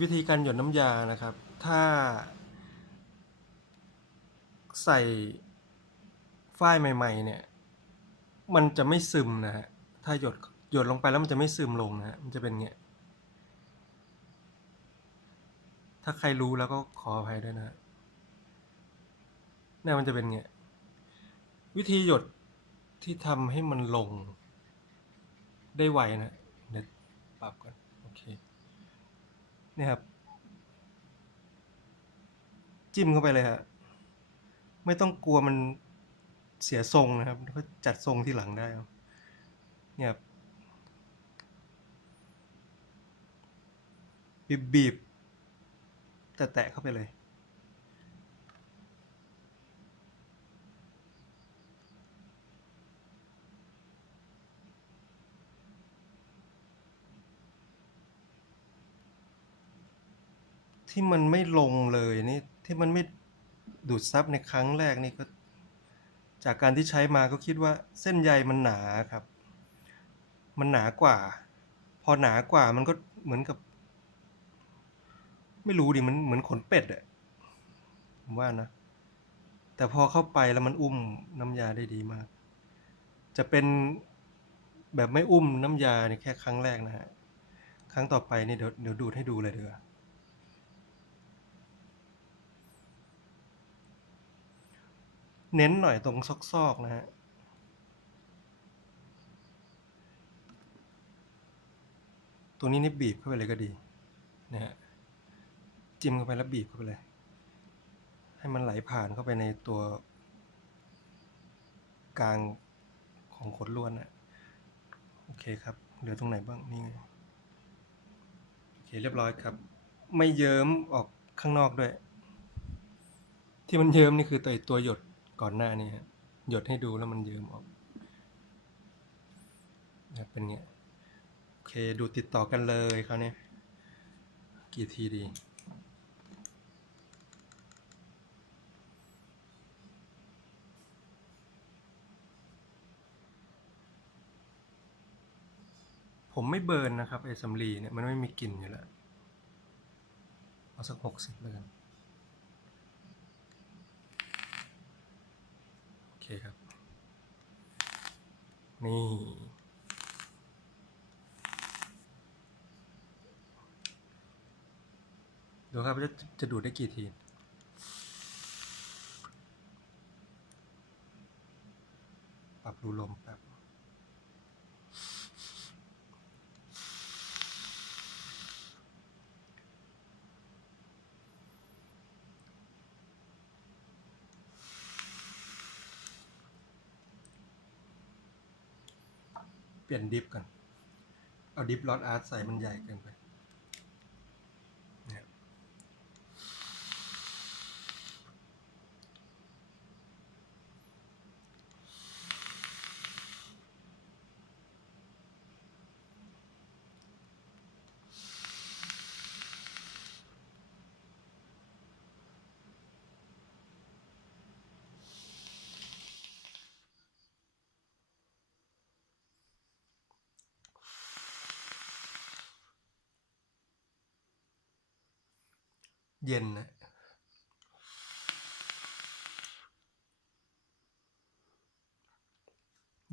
วิธีการหยดน้ำยานะครับ ถ้า ใส่ฝ้ายใหม่ ๆ เนี่ย มันจะไม่ซึมนะฮะ ถ้าหยดหยดลงไปแล้วมันจะไม่ซึมลงนะฮะ มันจะเป็นเงี้ย ถ้าใครรู้แล้วก็ขออภัยด้วยนะฮะเนี่ยมันจะเป็นเงี้ย วิธีหยดที่ทำให้มันลงได้ไวนะ เดี๋ยวปรับก่อน นี่ครับ จิ้มเข้าไปเลยฮะไม่ต้องกลัวมันเสียทรงนะครับก็จัดทรงที่หลังได้เนี่ยครับบีบบีบแตะๆเข้าไปเลย ที่มันไม่ลงเลยนี่ที่มันไม่ดูดซับในครั้งแรกนี่ก็ จากการที่ใช้มาก็คิดว่าเส้นใยมันหนาครับ มันหนากว่า พอหนากว่ามันก็เหมือนกับ ไม่รู้ดิมันเหมือนขนเป็ดอะผมว่านะ แต่พอเข้าไปแล้วมันอุ้มน้ำยาได้ดีมาก จะเป็นแบบไม่อุ้มน้ำยาเนี่ยแค่ครั้งแรกนะฮะครั้งต่อไปนี่เดี๋ยวเดี๋ยวดูดให้ดูเลยเดี๋ยว เน้นหน่อยตรงซอกๆนะฮะตรงนี้นี่บีบเข้าไปเลยก็ดีนะฮะจิ้มเข้าไปแล้วบีบเข้าไปเลย ให้มันไหลผ่านเข้าไปในตัวกลางของขนล้วนนะโอเคครับ เหลือตรงไหนบ้างนี่ไงโอเคเรียบร้อยครับ ไม่เยิ้มออกข้างนอกด้วย ที่มันเยิ้มนี่คือตัวตัวหยด ก่อนหน้านี้หยดให้ดูแล้วมันเยิ้มออกนะเป็นเงี้ยโอเคดูติดต่อกันเลยคราวนี้กี่ทีดีผมไม่เบิร์นนะครับไอ้สำลีเนี่ยมันไม่มีกลิ่นอยู่แล้ว เอาสักหกสิบแล้วกัน โอเคครับ นี่ดูครับจะจะดูดได้กี่ที ปรับรูลมแบบ เปลี่ยนดิฟก่อนเอาดิฟลอตอาร์ตใส่มันใหญ่เกินไป เย็นนะ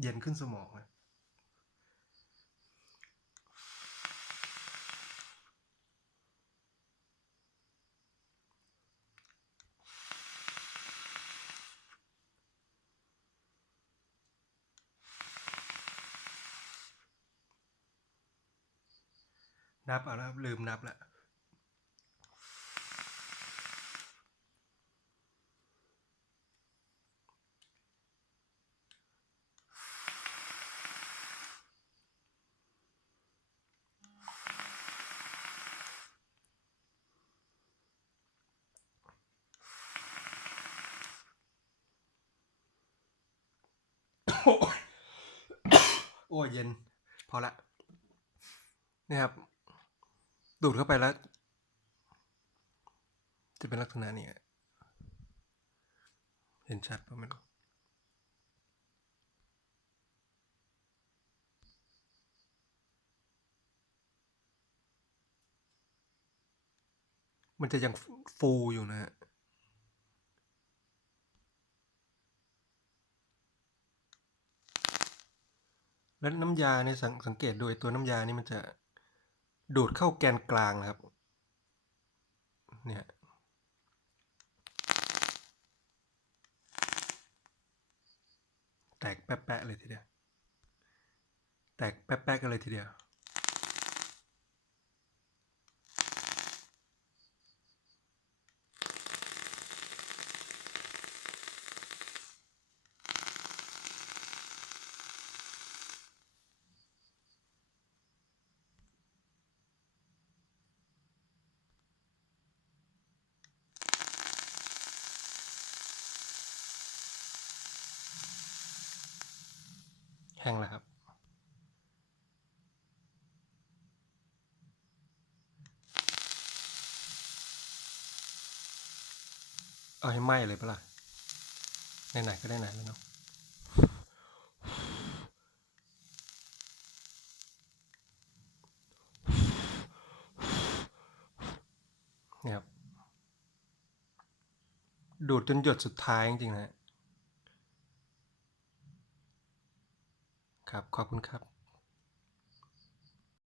เย็นขึ้นสมองนะนับเอาแล้วลืมนับแล้ว โอ้ยเย็น พอละนี่ครับ ดูดเข้าไปแล้ว จะเป็นลักษณะนี้เห็นชัดป่ะไม่รู้มันจะยังฟูอยู่นะฮะ แล้วน้ำยาเนี่ยสังสังเกตโดยตัวน้ำยานี่มันจะดูดเข้าแกนกลางนะครับ เนี่ยแตกแป๊ะๆเลยทีเดียว แตกแป๊ะๆกันเลยทีเดียว แห้งแล้วครับ เอาให้ไหม้เลยปะล่ะไหนๆก็ได้ไหนแล้วเนาะเนี่ยครับดูดจนหยดสุดท้ายจริงๆนะฮะ ครับขอบคุณครับ